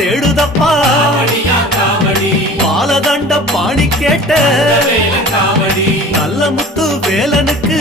தேடுதப்பா பாலதண்ட பாணி கேட்ட நல்ல முத்து வேலனுக்கு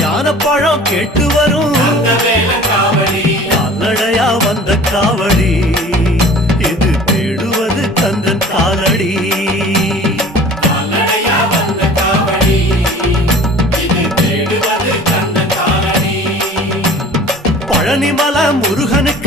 ஞானப்பழம் கேட்டு வரும் கால்நடையா வந்த காவடி இது தேடுவது கந்தன் காலடி பழனிமல முருகனுக்கு